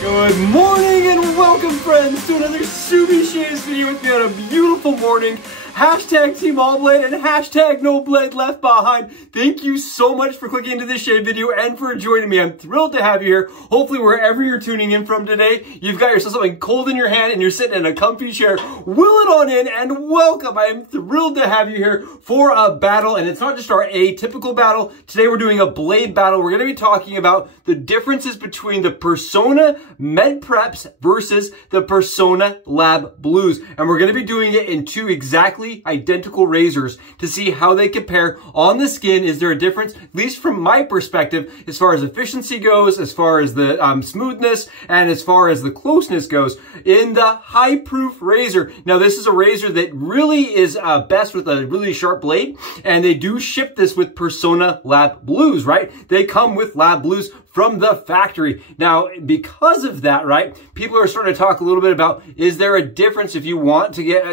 Good morning and welcome, friends, to another Subi Shaves video with me on a beautiful morning. Hashtag Team All Blade and hashtag No Blade Left Behind. Thank you so much for clicking into this shave video and for joining me. I'm thrilled to have you here. Hopefully, wherever you're tuning in from today, you've got yourself something cold in your hand and you're sitting in a comfy chair. Will it on in and welcome. I am thrilled to have you here for a battle, and it's not just our atypical battle. Today, we're doing a blade battle. We're going to be talking about the differences between the Personna Med Preps versus the Personna Lab Blues. And we're going to be doing it in two exactly identical razors to see how they compare on the skin. Is there a difference, at least from my perspective, as far as efficiency goes, as far as the smoothness, and as far as the closeness goes in the high proof razor. Now, this is a razor that really is best with a really sharp blade, and they do ship this with Personna Lab Blues, right? They come with Lab Blues from the factory. Now, because of that, right, people are starting to talk a little bit about, is there a difference if you want to get,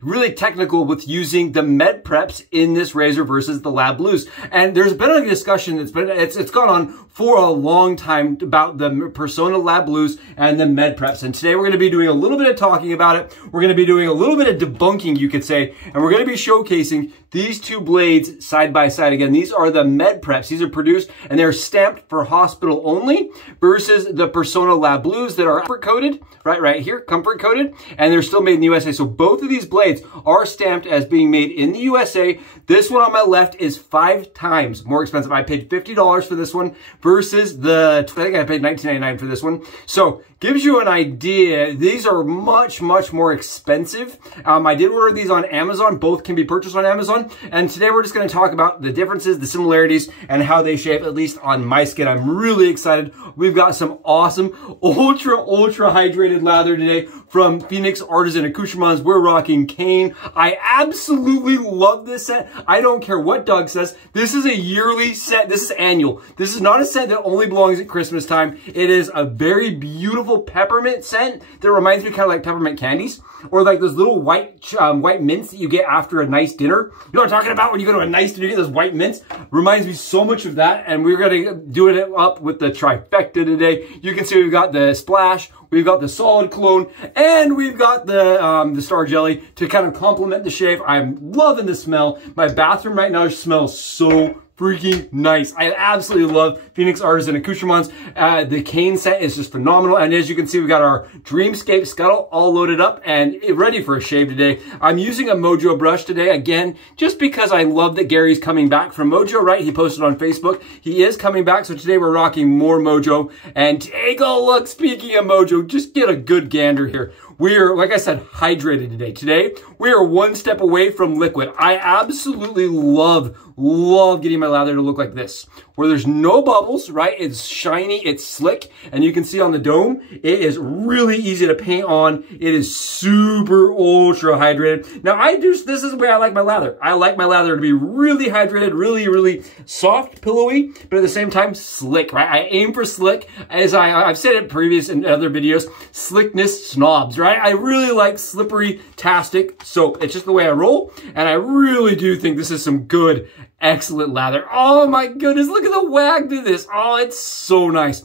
really technical with using the Med Preps in this razor versus the Lab Blues? And there's been a discussion it's gone on for a long time about the Personna Lab Blues and the Med Preps. And today we're going to be doing a little bit of talking about it. We're going to be doing a little bit of debunking, you could say, and we're going to be showcasing these two blades side by side. Again, these are the Med Preps. These are produced and they're stamped for hospital only versus the Personna Lab Blues that are comfort coated, right here, comfort coated, and they're still made in the USA. So both of these blades are stamped as being made in the USA. This one on my left is 5 times more expensive. I paid $50 for this one versus I think I paid $19.99 for this one. So gives you an idea. These are much, much more expensive. I did order these on Amazon. Both can be purchased on Amazon. And today we're just going to talk about the differences, the similarities, and how they shave, at least on my skin. I'm really excited. We've got some awesome, ultra hydrated lather today from Phoenix Artisan Accoutrements. We're rocking cane. I absolutely love this set. I don't care what Doug says. This is a yearly set. This is annual. This is not a set that only belongs at Christmas time. It is a very beautiful peppermint scent that reminds me kind of like peppermint candies, or like those little white mints that you get after a nice dinner. You know what I'm talking about? When you go to a nice dinner, you get those white mints. Reminds me so much of that. And we're going to do it up with the trifecta today. You can see we've got the splash, we've got the solid cologne, and we've got the star jelly to kind of complement the shave. I'm loving the smell. My bathroom right now smells so freaking nice. I absolutely love Phoenix Artisan Accoutrements. The cane set is just phenomenal. And as you can see, we've got our Dreamscape scuttle all loaded up and ready for a shave today. I'm using a MOJO brush today, again, just because I love that Gary's coming back from MOJO, right? He posted on Facebook. He is coming back. So today we're rocking more MOJO. And take a look, speaking of MOJO, just get a good gander here. We're, like I said, hydrated today. Today, we are one step away from liquid. I absolutely love getting my lather to look like this, where there's no bubbles, right? It's shiny, it's slick, and you can see on the dome, it is really easy to paint on. It is super ultra hydrated. Now, this is the way I like my lather. I like my lather to be really hydrated, really soft, pillowy, but at the same time, slick, right? I aim for slick. As I've said it previous in other videos, slickness snobs, right? I really like slippery-tastic soap. It's just the way I roll, and I really do think this is some good, excellent lather. Oh my goodness, look at the wag to this. Oh, it's so nice.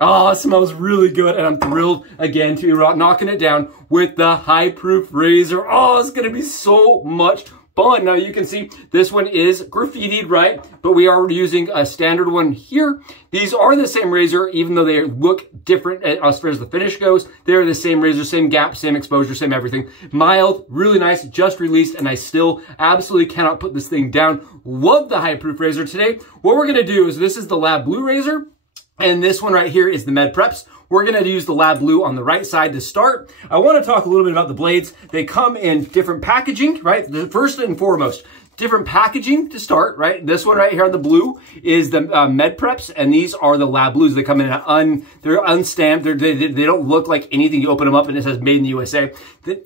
Oh, it smells really good, and I'm thrilled again to be knocking it down with the high proof razor. Oh, it's gonna be so much fun. Now you can see this one is graffitied, right? But we are using a standard one here. These are the same razor, even though they look different as far as the finish goes. They're the same razor, same gap, same exposure, same everything. Mild, really nice, just released, and I still absolutely cannot put this thing down. Love the high proof razor. Today, what we're gonna do is, this is the Lab Blue razor, and this one right here is the Med Preps. We're going to use the Lab Blue on the right side to start. I want to talk a little bit about the blades. They come in different packaging, right? The first and foremost, different packaging to start, right? This one right here on the blue is the Med Preps, and these are the Lab Blues. They come in they're unstamped. They don't look like anything. You open them up and it says made in the USA.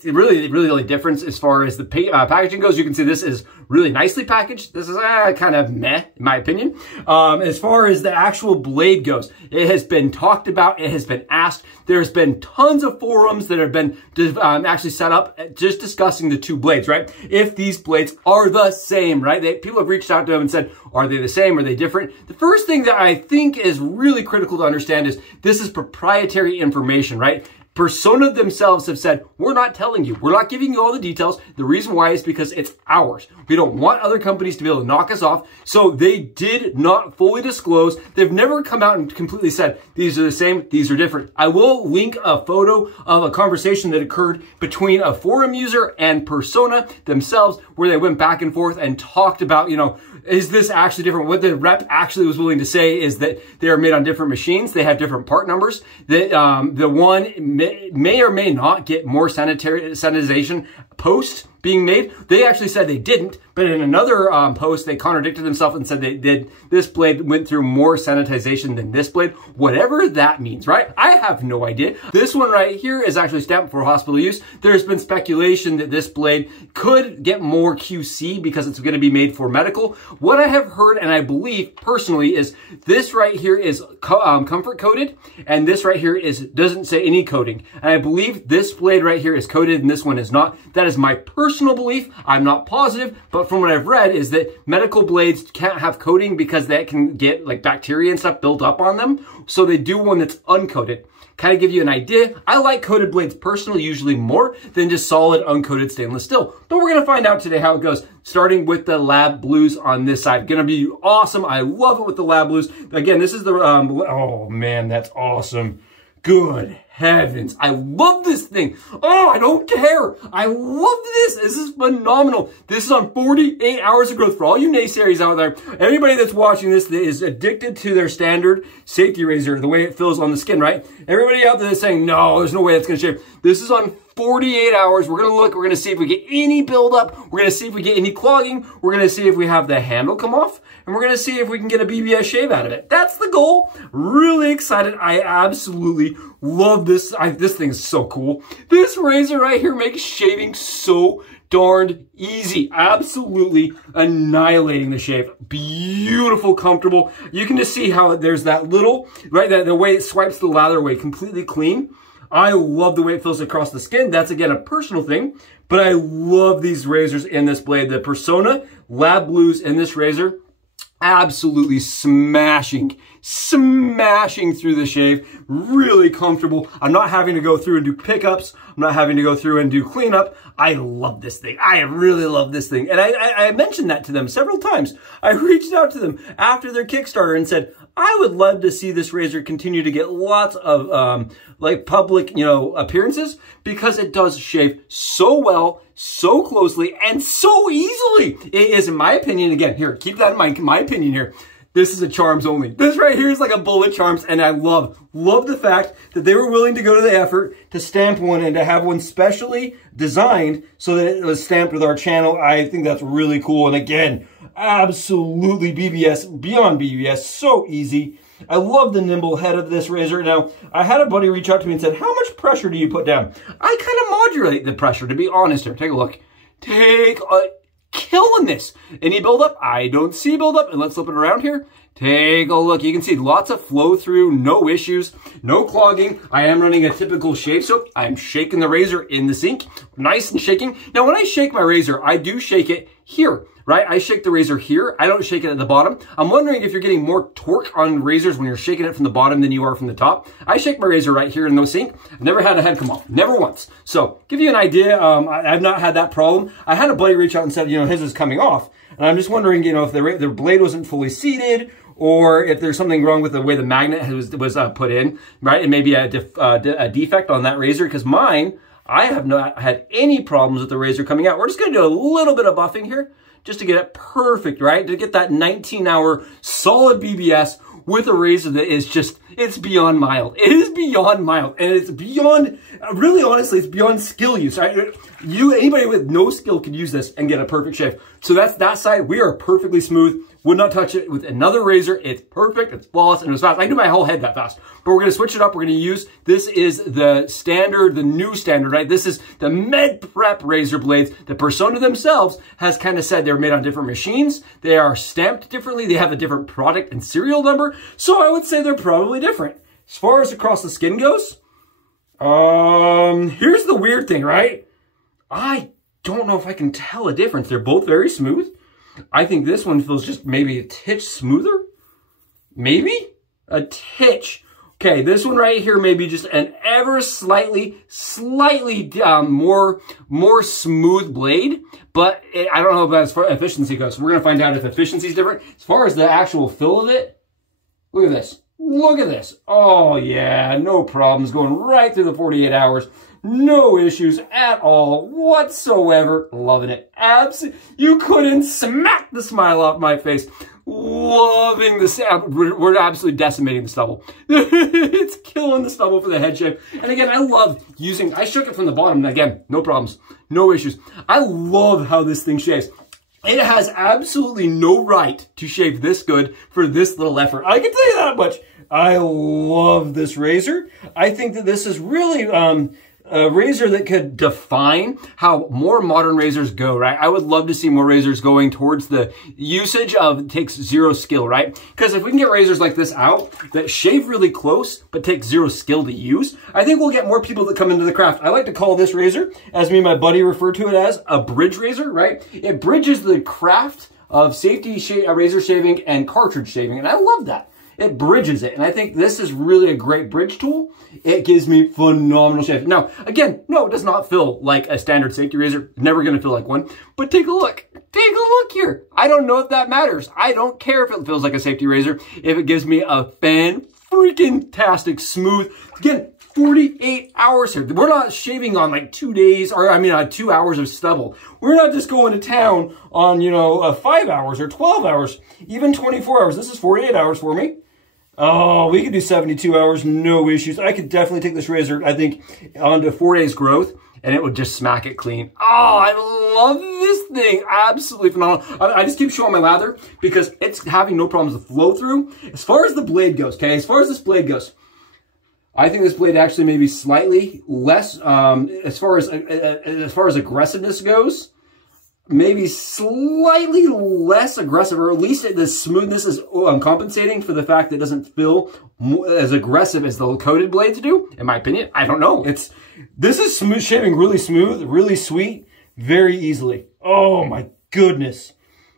Really the only difference as far as the packaging goes, you can see this is really nicely packaged. This is kind of meh, in my opinion. As far as the actual blade goes, it has been talked about. It has been asked. There's been tons of forums that have been actually set up just discussing the two blades, right? If these blades are the same, right? People have reached out to them and said, are they the same? Are they different? The first thing that I think is really critical to understand is this is proprietary information, right? Personna themselves have said, we're not telling you. We're not giving you all the details. The reason why is because it's ours. We don't want other companies to be able to knock us off. So they did not fully disclose. They've never come out and completely said, these are the same, these are different. I will link a photo of a conversation that occurred between a forum user and Personna themselves, where they went back and forth and talked about, you know, is this actually different? What the rep actually was willing to say is that they are made on different machines. They have different part numbers. That the one may or may not get more sanitization post being made. They actually said they didn't, but in another post, they contradicted themselves and said they did. This blade went through more sanitization than this blade, whatever that means, right? I have no idea. This one right here is actually stamped for hospital use. There's been speculation that this blade could get more QC because it's going to be made for medical. What I have heard, and I believe personally, is this right here is comfort coated, and this right here doesn't say any coating. And I believe this blade right here is coated and this one is not. That is my personal belief. I'm not positive, but from what I've read is that medical blades can't have coating because that can get like bacteria and stuff built up on them. So they do one that's uncoated. Kind of give you an idea. I like coated blades personally, usually more than just solid uncoated stainless steel. But we're going to find out today how it goes, starting with the lab blues on this side. Going to be awesome. I love it with the lab blues. Again, this is the, oh man, that's awesome. Good heavens. I love this thing. Oh, I don't care. I love this. This is phenomenal. This is on 48 hours of growth for all you naysayers out there. Everybody that's watching this that is addicted to their standard safety razor, the way it feels on the skin, right? Everybody out there that's saying, no, there's no way that's going to shave. This is on 48 hours. We're going to look. We're going to see if we get any buildup. We're going to see if we get any clogging. We're going to see if we have the handle come off. And we're going to see if we can get a BBS shave out of it. That's the goal. Really excited. I absolutely love this. This thing is so cool. This razor right here makes shaving so darned easy. Absolutely annihilating the shave. Beautiful, comfortable. You can just see how there's that little, right, the way it swipes the lather away completely clean. I love the way it feels across the skin. That's, again, a personal thing. But I love these razors in this blade. The Personna Lab Blues in this razor, absolutely smashing through the shave. Really comfortable. I'm not having to go through and do pickups. I'm not having to go through and do cleanup. I love this thing. I really love this thing. And I mentioned that to them several times. I reached out to them after their Kickstarter and said, I would love to see this razor continue to get lots of like public, you know, appearances, because it does shave so well, so closely, and so easily. It is, in my opinion, again, here, keep that in mind, my opinion here, this is a charms only. This right here is like a bullet charms, and I love the fact that they were willing to go to the effort to stamp one and to have one specially designed so that it was stamped with our channel. I think that's really cool. And again, absolutely BBS, beyond BBS, so easy. I love the nimble head of this razor. Now, I had a buddy reach out to me and said, how much pressure do you put down? I kind of modulate the pressure, to be honest here. Take a look. Killing this. Any buildup? I don't see buildup. And let's flip it around here. Take a look. You can see lots of flow through, no issues, no clogging. I am running a typical shave soap. I'm shaking the razor in the sink, nice and shaking. Now, when I shake my razor, I do shake it here, right? I shake the razor here. I don't shake it at the bottom. I'm wondering if you're getting more torque on razors when you're shaking it from the bottom than you are from the top. I shake my razor right here in the sink. I've never had a head come off, never once. So give you an idea, I've not had that problem. I had a buddy reach out and said, you know, his is coming off. And I'm just wondering, you know, if the blade wasn't fully seated, or if there's something wrong with the way the magnet was put in, right? It may be a defect on that razor, because mine, I have not had any problems with the razor coming out. We're just going to do a little bit of buffing here just to get it perfect, right? To get that 19-hour solid BBS with a razor that is just, it's beyond mild. It is beyond mild. And it's beyond, really honestly, it's beyond skill use, right? Anybody with no skill can use this and get a perfect shave. So that's that side. We are perfectly smooth. Would not touch it with another razor. It's perfect. It's flawless, and it was fast. I can do my whole head that fast. But we're going to switch it up. We're going to use, this is the standard, the new standard, right? This is the Med Prep razor blades. The Personna themselves has kind of said they're made on different machines. They are stamped differently. They have a different product and serial number. So I would say they're probably different. As far as across the skin goes, here's the weird thing, right? I don't know if I can tell a difference. They're both very smooth. I think this one feels just maybe a titch smoother. Maybe a titch. Okay, this one right here may be just an ever slightly more smooth blade, but I don't know about as far as efficiency goes. So we're gonna find out if efficiency is different. As far as the actual feel of it, look at this. Look at this. Oh yeah, no problems, going right through the 48 hours. No issues at all whatsoever. Loving it. Absolutely. You couldn't smack the smile off my face. Loving the sound. We're absolutely decimating the stubble. It's killing the stubble for the head shave. And again, I love using, I shook it from the bottom. And again, no problems, no issues. I love how this thing shaves. It has absolutely no right to shave this good for this little effort. I can tell you that much. I love this razor. I think that this is really, a razor that could define how more modern razors go, right? I would love to see more razors going towards the usage of takes zero skill, right? Because if we can get razors like this out that shave really close but take zero skill to use, I think we'll get more people that come into the craft. I like to call this razor, as me and my buddy refer to it as, a bridge razor, right? It bridges the craft of safety razor shaving and cartridge shaving, and I love that. It bridges it, and I think this is really a great bridge tool. It gives me phenomenal shave. Now, again, no, it does not feel like a standard safety razor. Never going to feel like one, but take a look. Take a look here. I don't know if that matters. I don't care if it feels like a safety razor. If it gives me a fan-freaking-tastic smooth, again, 48 hours here. We're not shaving on like 2 days, or I mean, 2 hours of stubble. We're not just going to town on, you know, 5 hours or 12 hours, even 24 hours. This is 48 hours for me. Oh, we could do 72 hours, no issues. I could definitely take this razor, I think, onto 4 days growth, and it would just smack it clean. Oh, I love this thing. Absolutely phenomenal. I just keep showing my lather because it's having no problems with flow through. As far as the blade goes, okay, as far as this blade goes, I think this blade actually may be slightly less, as far as aggressiveness goes, maybe slightly less aggressive, or at least the smoothness is compensating for the fact that it doesn't feel as aggressive as the coated blades do, in my opinion. I don't know. This is smooth shaving, really smooth, really sweet, very easily. Oh my goodness.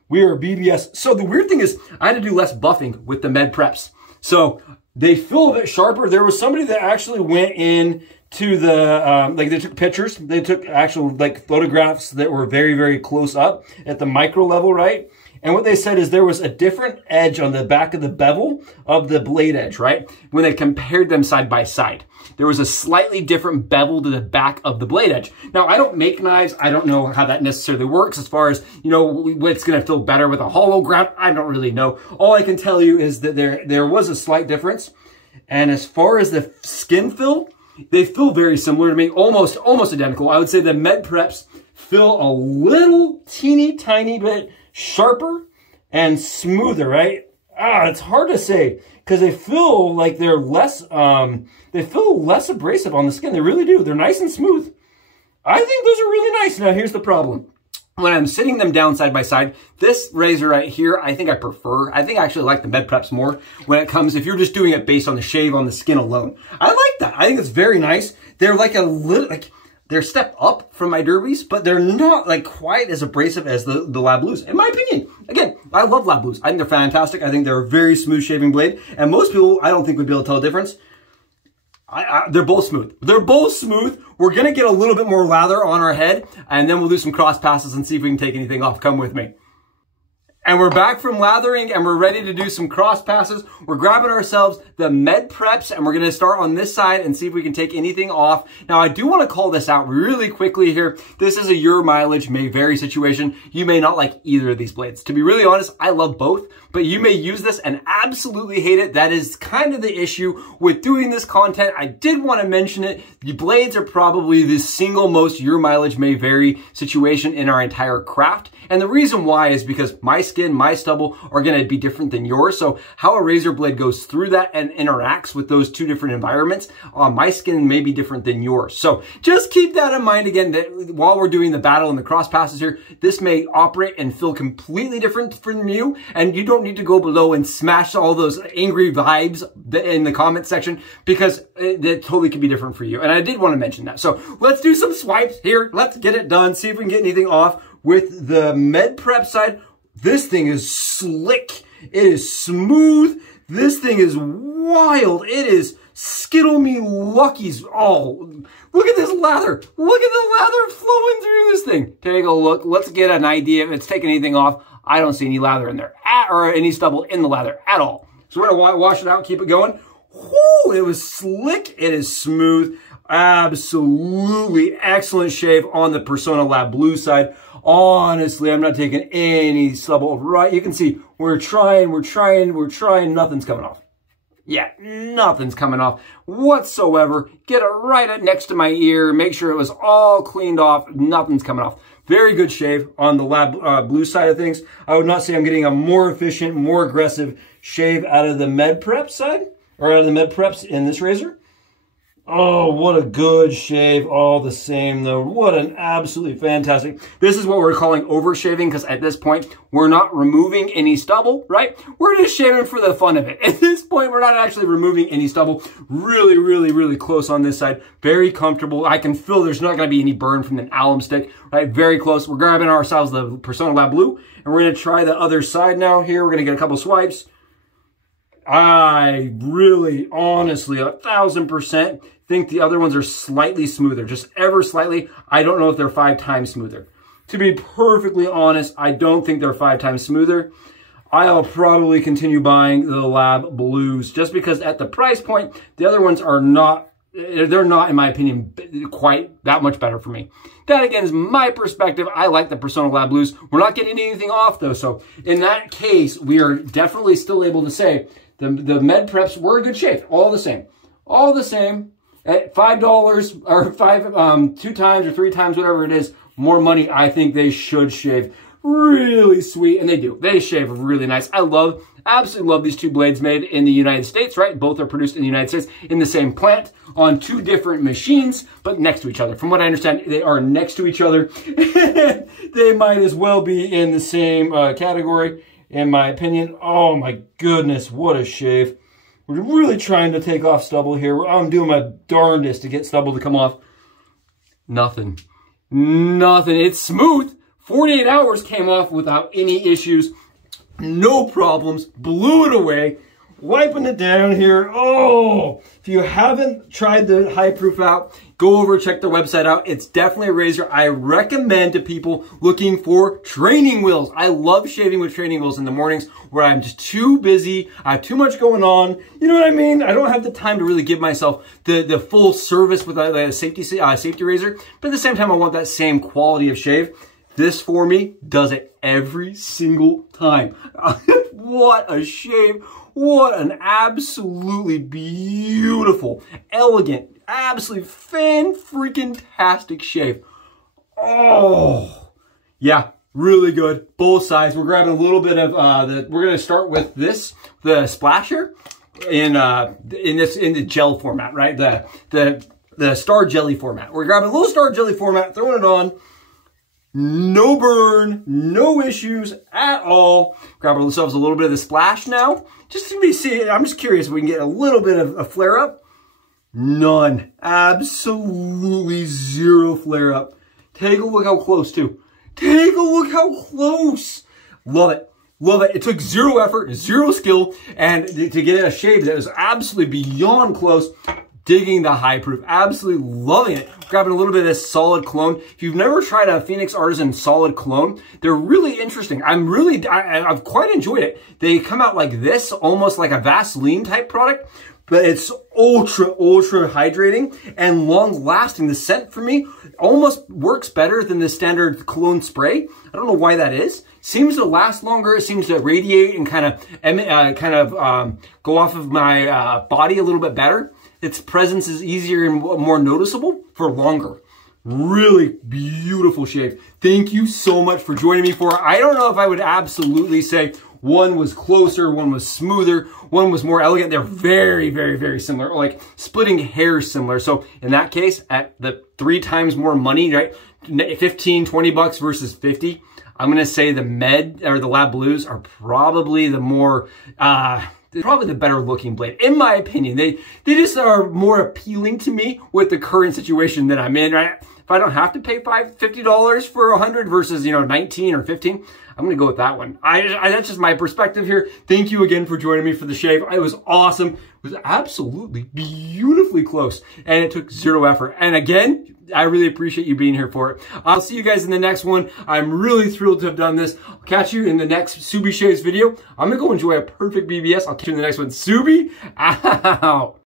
We are BBS. So the weird thing is I had to do less buffing with the med preps. So they feel a bit sharper. There was somebody that actually went in to the, like they took pictures. They took actual like photographs that were very, very close up at the micro level, right? And what they said is there was a different edge on the back of the bevel of the blade edge, right? When they compared them side by side, there was a slightly different bevel to the back of the blade edge. Now, I don't make knives. I don't know how that necessarily works as far as, you know, what's going to feel better with a hollow ground. I don't really know. All I can tell you is that there was a slight difference. And as far as the skin feel, they feel very similar to me, almost identical. I would say the med preps feel a little teeny tiny bit sharper and smoother, right? It's hard to say because they feel like they're less, they feel less abrasive on the skin. They really do. They're nice and smooth. I think those are really nice. Now, here's the problem. When I'm sitting them down side by side, this razor right here, I think I prefer. I think I actually like the med preps more when it comes, if you're just doing it based on the shave on the skin alone. I like that. I think it's very nice. They're like a little, like, they're a step up from my derbies, but they're not like quite as abrasive as the Lab Blues, in my opinion. Again, I love Lab Blues. I think they're fantastic. I think they're a very smooth shaving blade. And most people, I don't think would be able to tell the difference. They're both smooth. They're both smooth. We're going to get a little bit more lather on our head, and then we'll do some cross passes and see if we can take anything off. Come with me. And we're back from lathering, and we're ready to do some cross passes. We're grabbing ourselves the med preps, and we're going to start on this side and see if we can take anything off. Now, I do want to call this out really quickly here. This is a your mileage may vary situation. You may not like either of these blades. To be really honest, I love both, but you may use this and absolutely hate it. That is kind of the issue with doing this content. I did want to mention it. The blades are probably the single most your mileage may vary situation in our entire craft. And the reason why is because my skin, my stubble are going to be different than yours. So how a razor blade goes through that and interacts with those two different environments, my skin may be different than yours. So just keep that in mind again, that while we're doing the battle and the cross passes here, this may operate and feel completely different from you. And you don't need to go below and smash all those angry vibes in the comment section because it totally could be different for you. And I did want to mention that. So let's do some swipes here. Let's get it done. See if we can get anything off. With the med prep side, This thing is slick. It is smooth. This thing is wild. It is Skittle me luckies. Oh, look at this lather. Look at the lather flowing through this thing. Take a look. Let's get an idea if it's taking anything off. I don't see any lather in there or any stubble in the lather at all. So we're going to wash it out, keep it going. Whoo, it was slick. It is smooth. Absolutely excellent shave on the Personna Lab Blue side. Honestly, I'm not taking any stubble. Right, you can see we're trying, nothing's coming off. Yeah, nothing's coming off whatsoever. Get it right up next to my ear. Make sure it was all cleaned off. Nothing's coming off. Very good shave on the Lab Blue side of things. I would not say I'm getting a more efficient, more aggressive shave out of the Med Prep side, or out of the Med Preps in this razor. Oh, what a good shave all the same, though. What an absolutely fantastic. This is what we're calling overshaving, because at this point, we're not removing any stubble, right? We're just shaving for the fun of it. At this point, we're not actually removing any stubble. Really, really, really close on this side. Very comfortable. I can feel there's not going to be any burn from the alum stick, right? Very close. We're grabbing ourselves the Personna Lab Blue, and we're going to try the other side now. Here, we're going to get a couple swipes. I really, honestly, 1000% think the other ones are slightly smoother, just ever slightly. I don't know if they're 5 times smoother. To be perfectly honest, I don't think they're 5 times smoother. I'll probably continue buying the Lab Blues just because at the price point, the other ones are not, they're not, in my opinion, quite that much better for me. That, again, is my perspective. I like the Personna Lab Blues. We're not getting anything off, though. So in that case, we are definitely still able to say the Med Preps were a good shave. All the same. All the same. At $5 or 2 times or 3 times, whatever it is, more money, I think they should shave really sweet. And they do. They shave really nice. I absolutely love these 2 blades made in the United States, right? Both are produced in the United States in the same plant on 2 different machines, but next to each other. From what I understand, they are next to each other. They might as well be in the same category, in my opinion. Oh my goodness, what a shave. We're really trying to take off stubble here. I'm doing my darndest to get stubble to come off. Nothing. Nothing. It's smooth. 48 hours came off without any issues. No problems. Blew it away. Wiping it down here. Oh, if you haven't tried the high proof out, go over, check their website out. It's definitely a razor I recommend to people looking for training wheels. I love shaving with training wheels in the mornings where I'm just too busy. I have too much going on. You know what I mean? I don't have the time to really give myself the full service with a safety razor. But at the same time, I want that same quality of shave. This for me does it every single time. What a shave. What an absolutely beautiful, elegant, absolutely fan-freaking-tastic shave. Oh, yeah, really good. Both sides. We're grabbing a little bit of we're going to start with this, the splasher, in the gel format, right? The star jelly format. We're grabbing a little star jelly format, throwing it on. No burn, no issues at all. Grab ourselves a little bit of the splash now. Just to see, I'm just curious if we can get a little bit of a flare up. None. Absolutely zero flare up. Take a look how close too. Take a look how close. Love it. Love it. It took zero effort, zero skill, and to get a shave that was absolutely beyond close. Digging the high proof, absolutely loving it. Grabbing a little bit of this solid cologne. If you've never tried a Phoenix Artisan solid cologne, they're really interesting. I've quite enjoyed it. They come out like this, almost like a Vaseline type product, but it's ultra hydrating and long lasting. The scent for me almost works better than the standard cologne spray. I don't know why that is. Seems to last longer. It seems to radiate and kind of go off of my body a little bit better. Its presence is easier and more noticeable for longer. Really beautiful shave. Thank you so much for joining me for it. I don't know if I would absolutely say one was closer, one was smoother, one was more elegant. They're very, very, very similar, like splitting hairs similar. So in that case, at the 3 times more money, right? 15, 20 bucks versus 50. I'm going to say the Med or the Lab Blues are probably the more, probably the better looking blade, in my opinion. They just are more appealing to me with the current situation that I'm in, right? if I don't have to pay $50 for 100 versus, you know, 19 or 15, I'm going to go with that one. That's just my perspective here. Thank you again for joining me for the shave. It was awesome. It was absolutely beautifully close, and it took zero effort. And again, I really appreciate you being here for it. I'll see you guys in the next one. I'm really thrilled to have done this. I'll catch you in the next Subi Shaves video. I'm going to go enjoy a perfect BBS. I'll catch you in the next one. Subi out.